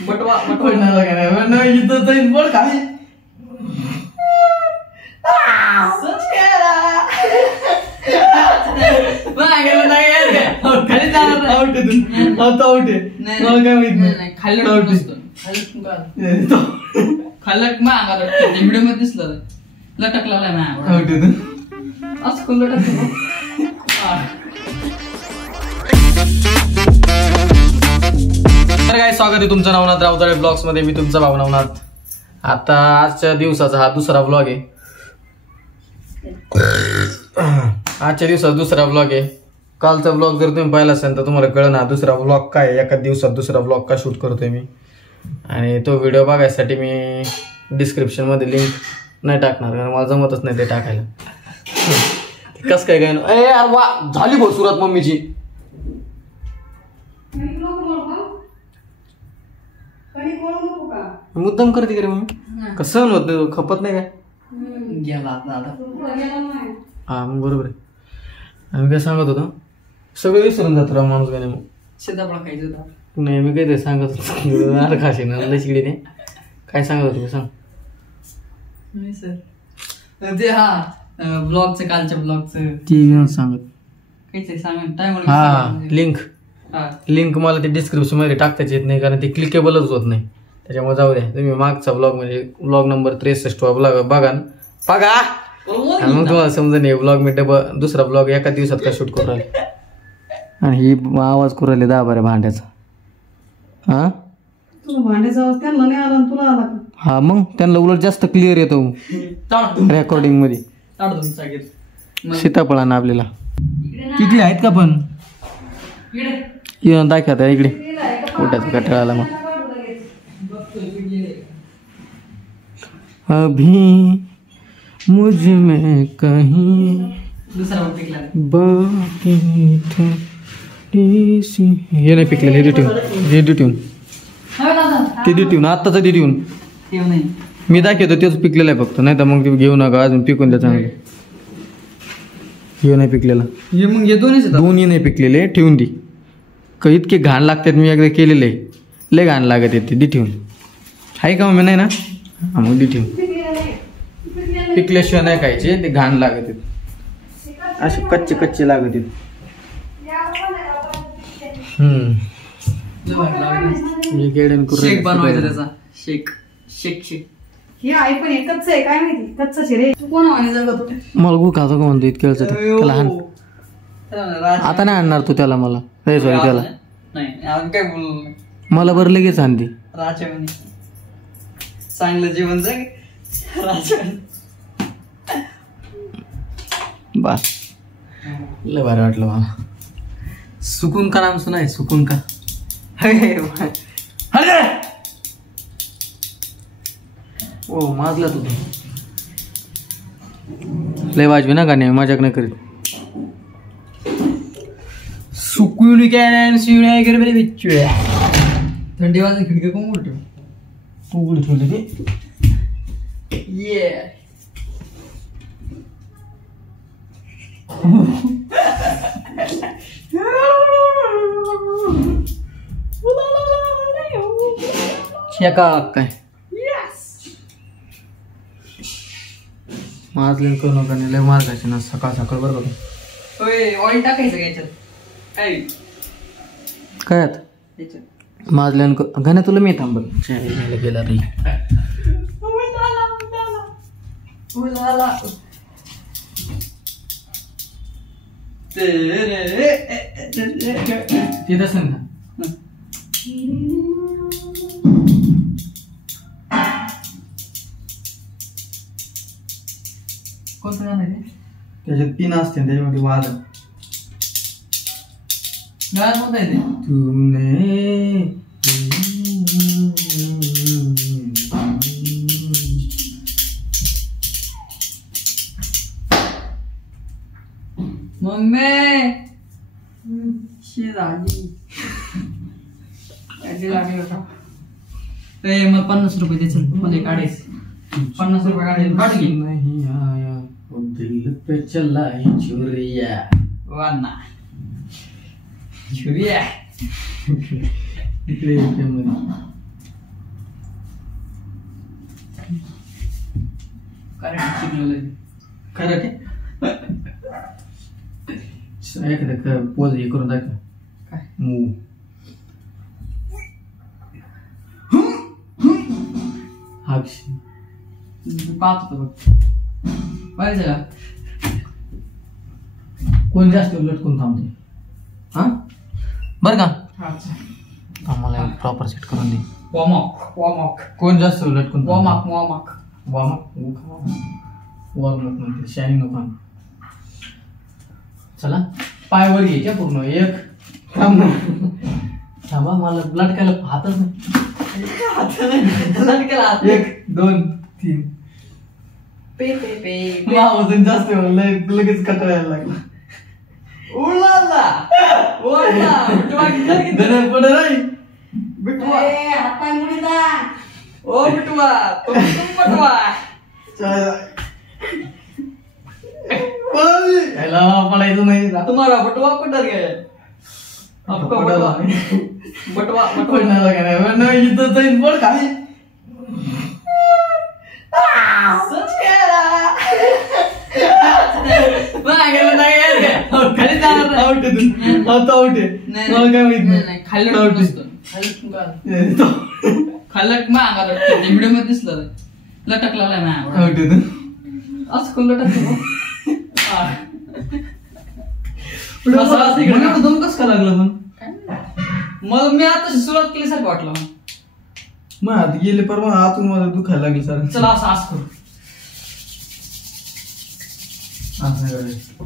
बटवा बटवा काय इथं जाईन बोल खाली सच करा खाली जाणार आउट आहे तू आउट आहे मला काय माहित नाही खाली खाल्लं मागा व्हिडिओ मध्ये दिसलं लटकला आउट आहे तू असं कोण लटकलं तर काय स्वागत आहे तुमचं नवनाथ राऊताळे ब्लॉग्स मध्ये. मी तुमचा भाऊ नवनाथ. आता आजच्या दिवसाचा हा दुसरा ब्लॉग आहे. आजच्या दिवसाचा दुसरा ब्लॉग आहे. कालचा ब्लॉग जर तुम्ही पाहिला असेल तर तुम्हाला कळलं ना दुसरा ब्लॉग काय आहे. एका दिवसात दुसरा ब्लॉग का शूट करतोय मी. आणि तो व्हिडिओ बघायसाठी मी डिस्क्रिप्शन मध्ये लिंक नाही टाकणार कारण मला जमतच नाही ते टाकायला. कस काय काय यार वा झाली भाऊ सुरात मम्मीची. मुद्दाम करते का रे मम्मी. कसं होत नाही खपत नाही काय गेला हा मग बरोबर आहे. आम्ही काय सांगत होतो सगळं विसरून जातो राव माणूस. काय नाही मग सीताफळ खायचं होतं नाही मी काय ते सांगत होतो अरे खाशी ना लशिकडे ते काय सांगत होतो सांग नाही सर ते हा ब्लॉगचं कालच्या ब्लॉगचं ती सांगत काहीतरी सांग टाइम हा लिंक मला ते डिस्क्रिप्शन मध्ये टाकताच येत नाही कारण ते क्लिकेबलच होत नाही. त्याच्यामुळे जाऊ द्या तुम्ही मागचा ब्लॉग म्हणजे ब्लॉग नंबर 63 ब्लॉग बघा आणि मग तुम्हाला समजा नाही ब्लॉग मी दुसरा ब्लॉग एका दिवसात का शूट करू राहिले. आणि ही आवाज करू राहिले 10 बाऱ्या भांड्याचा. हा भांड्याचा आवाज त्यांना नाही आला तुला आला हा मग त्यांना उलट जास्त क्लिअर येतो रेकॉर्डिंग मध्ये. सीताफळ ना आपल्याला किती आहेत का पण दाखवत इकडे पोटाचा कटाळा आला मग. अभी मुझ में कहीं बाकी हे नाही पिकलेलं हे डिट्यून ते डिट्यून आत्ताचा डिट्यून मी दाखवतो तेच पिकलेलं आहे फक्त. नाही तर मग ते घेऊ नका अजून पिकून द्या चांगले. हे नाही पिकलेलं मग दोन्ही नाही पिकलेले ठेवून दे. इतके घाण लागतात मी एकदा केलेलं आहे लय घाण लागत येते डिठेवून आहे का मग नाही ना हा मग डिठेवून पिकल्याशिवाय नाही खायचे ते घाण लागत येत असे कच्चे कच्चे लागत येत. शेक बनवायचा त्याचा शेक शेक शेक हे आहे पण एकच आहे काय माहिती कच्चाच रे तू कोण आणि जगत होते मला गु खातो का म्हणतो इतक्या त्याला हाण आता नाही आणणार तू त्याला मला सॉरी त्याला नाही काय बोल मला बरं लगेच आणते राजा चांगलं जीवन जग राजा बस लय भारी वाटलं मला. सुकून का नाम सुना है सुकून का ओ माजला तू लय वाजवी ना गाणे मजाक नाही करीत. सुकून काय शिवण्या कर बरे बिच्चू थंडी वाजून खिडकी कोण उघडी ठेवली ते ये काय माजलेन करू नका लय मार्गायचे ना सकाळ सकाळ बरोबर. ऑइल टाकायचं याच्यात काय माजल्यान गाण्या तुला मी थांबत गेला रे तिथं सांग कोणतं गाणं आहे त्याच्यात 3 असते त्याच्यामध्ये वाद तूने मम्मी शिराजी लागलं का मग 50 रुपये द्यायचं मला काढायचं 50 रुपये काढायचं काढ घे नाही आया दिल पे चला चुरिया वाना चुरिया इकडे मध्ये कराटे शिकलेलं. कराटे एखादं पोज हे करून दाखव. काय मूव. हा पाहत होतो बघ. पाहिजे का कोण जास्त लटकून थांबते. हा बरं का आम्हाला प्रॉपर सेट करून दे. वॉर्मअप वॉर्मअप कोण जास्त लटकून वॉर्मअप वॉर्मअप वॉर्मअप म्हणते शाईन नको. चला पायावर घ्यायच्या पूर्ण. एक थांब थांबा मला लटकायला हातच नाही. एक 2 3 पे पे पे वजन जास्त लगेच कटायला लागला. उडला पड नाही बिटवा हातपाय मुडीला. ओ बिटवा तुम पटवा पडायचं नाही. तुम्हाला बटवा कुठं गे आपका बटवा बटवा बटवा नाही इथं जाईन पड खाली. सच केला खाली जाणार आउट आहे. मला काय माहित नाही. खाल्लं खाल्लं मागा व्हिडिओ मध्ये दिसलं लटकला आउट आहे. असं कोण लटकतो दम कस का लागला मग. मग मी आता सुरुवात केली सारखं वाटलं. मग हात गेले परवा आतून मला दुखायला लागले सर. चला असं असं करू.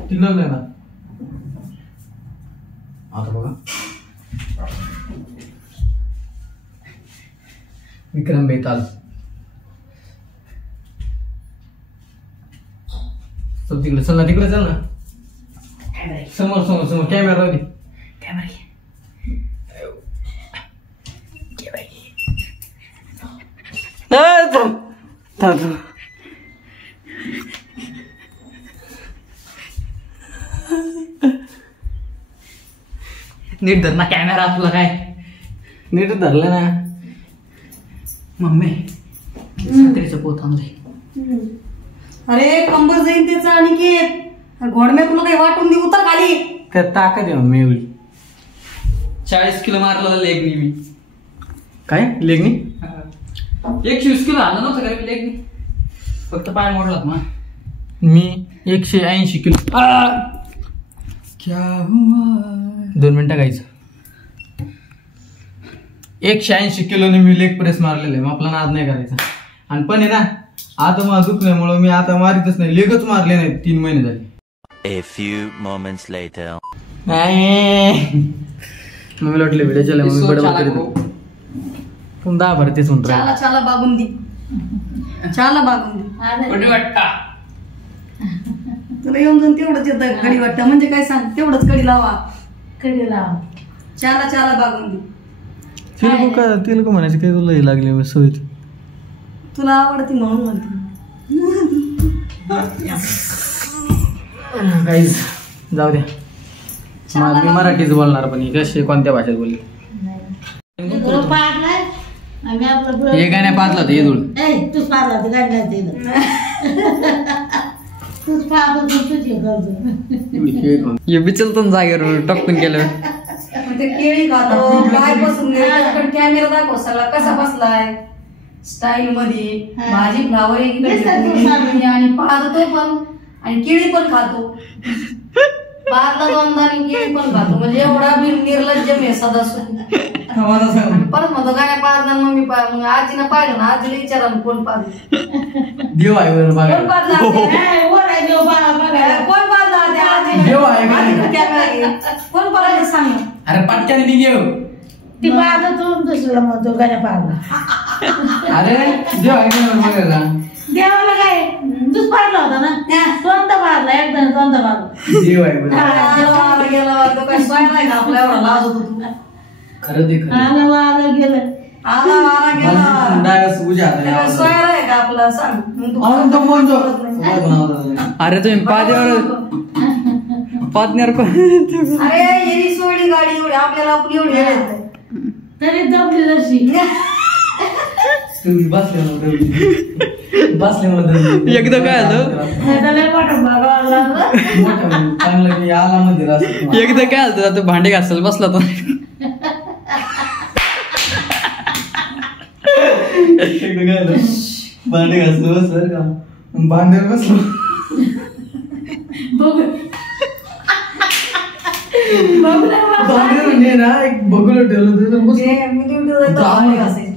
तिकडं नाही ना आता बघा. विक्रम बेताल चल तिकडे. चल ना तिकडे. चल ना समोर समोर समोर कॅमेरा राहते. नीट धर ना कॅमेरा तुला काय नीट धरलं ना. मम्मी साखरेचं पोत आणलंय. अरे कंबर जाईन त्याचा. अनिकेत घोडम्या तुला काही वाटून दे. उतर खाली. काय ताकद आहे मम्मी एवढी. 40 किलो मारला लेगनी मी. काय लेगनी 120 किलो आणलं नव्हतं का मी लेगनी. फक्त पाय मोडलात मग. मी 180 किलो. क्या हुआ 2 मिनिटं गायचं. 180 किलोने मी लेग प्रेस मारलेलं आहे. मग आपला नाद नाही करायचा. आणि पण आहे ना आता मला दुखल्यामुळं मी आता मारितच नाही. लेगच मारले नाही 3 महिने झाले. A few moments later. Mummy लोटले व्हिडिओ चला मम्मी बडबड तुम 10 भरते सुन चाला चाला बागुंदी. चाला बागुंदी वाटता तुला येऊन जाऊन तेवढंच येतं. कडी वाटतं म्हणजे काय सांग. तेवढंच कडी लावा. कडी लावा. चाला चाला बागुंदी. तेलगू म्हणायची काही तुला हे लागली सवय. तुला आवडती म्हणून म्हणते. काहीच जाऊ द्या. मी मराठीच बोलणार पण कशी कोणत्या भाषेत बोलली. हे गाण्या पाजला होतं येदूळ. तूच पाजला होतं गाण्यात. तूच पाहतो हे बिचलतो जागेवर टपकून केलं. ते केळी खातो. पाय बसून कॅमेरा दाखव सगळा कसा बसलाय स्टाईल मध्ये. भाजी फ्लावर आणि पाहतो पण आणि केळी पण खातो. पाहता दोनदा आणि केळी पण खातो. म्हणजे एवढा बिन निर्लज्ज मी सदस्य. परत म्हणतो काय पाहता मम्मी मग आजीनं पाहिलं ना. आजीला विचारा कोण पाहतो. देव आहे कोण पाहता कोण पाहता कॅमेरा कोण पाहता सांग. अरे पटक्याने मी घेऊ. ती पाहतो तू दुसऱ्याला म्हणतो गाड्या पाहला. अरे देव आहे बघायला. देवाला काय तूच पाडला होता ना. स्वतः पाडला एकदम स्वतः पाडला. देव आहे गेला तो काय सोयला का आपल्या एवढा लाज होतो तुला. खरं ते आला वाला गेलं. आला वाला गेला. डायरेक्ट पूजा आहे. सोयला आहे का आपला सांग. अरे तुम्ही पादण्यावर अरे येरी सोडली गाडी एवढी आपल्याला आपण एवढी तरी दमली जशी. बसल्यामध्ये एकदा काय आलं चांगलं की आला मंदिर असं एकदा काय आलं आता भांडे घासायला बसला तर भांडे घासलो बसलं का भांड्यावर बसलो भांडे म्हणजे ना एक बघून ठेवलं होतं मी ड्युटीवर जातो, भांडे घासायचे.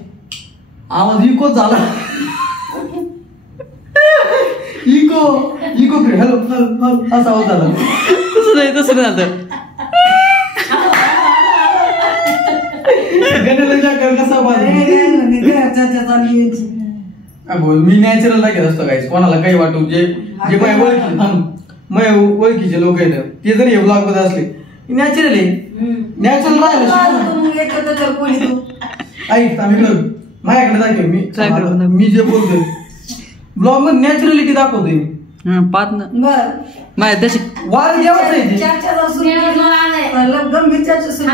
आवाज इको झाला इको इको हॅलो असा आवाज झाला तसं नाही झालं कसा चर्चा चालू यायची. बोल मी नॅचरल घेत असतो काहीच कोणाला काही वाटू जे जे माझ्या ओळखीचे लोक आहेत ते जरी हे ब्लॉग मध्ये असले नॅचरल आहे नॅचरल ऐक आम्ही माझ्याकडे दाखव मी जे बोलतोय ब्लॉग मध्ये नॅचरलिटी दाखवतोय पाहत ना बर माहिती त्याची वार जेवायचं आहे ते. चर्चा गंभीर चर्चा सुरू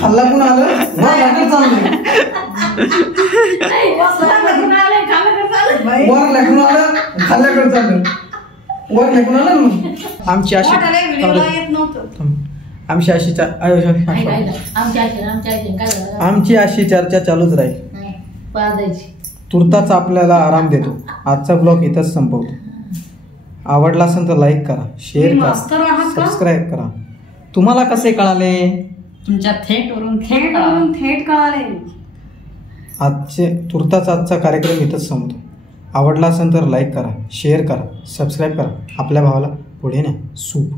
खाल्ला पण आलं वर लागलं चाललंय वर लागून आलं खाल्ल्याकडे चाललं वर लागून आलं मग आमची अशी व्हिडिओला येत नव्हतं. आमची अशी आमची अशी चर्चा चालूच राहील तुर्ताच आपल्याला आराम देतो आजचा ब्लॉग इथंच संपवतो आवडला असेल तर लाईक करा शेअर तुम्ही करा मास्तर आहात का? सबस्क्राईब करा तुम्हाला कसे कळाले तुमच्या थेटवरून थेट कळाले तुर्ताचा आजचा कार्यक्रम इथंच संपतो आवडला असेल तर लाईक करा शेअर करा सबस्क्राईब करा आपल्या भावाला पुढे न्या सूप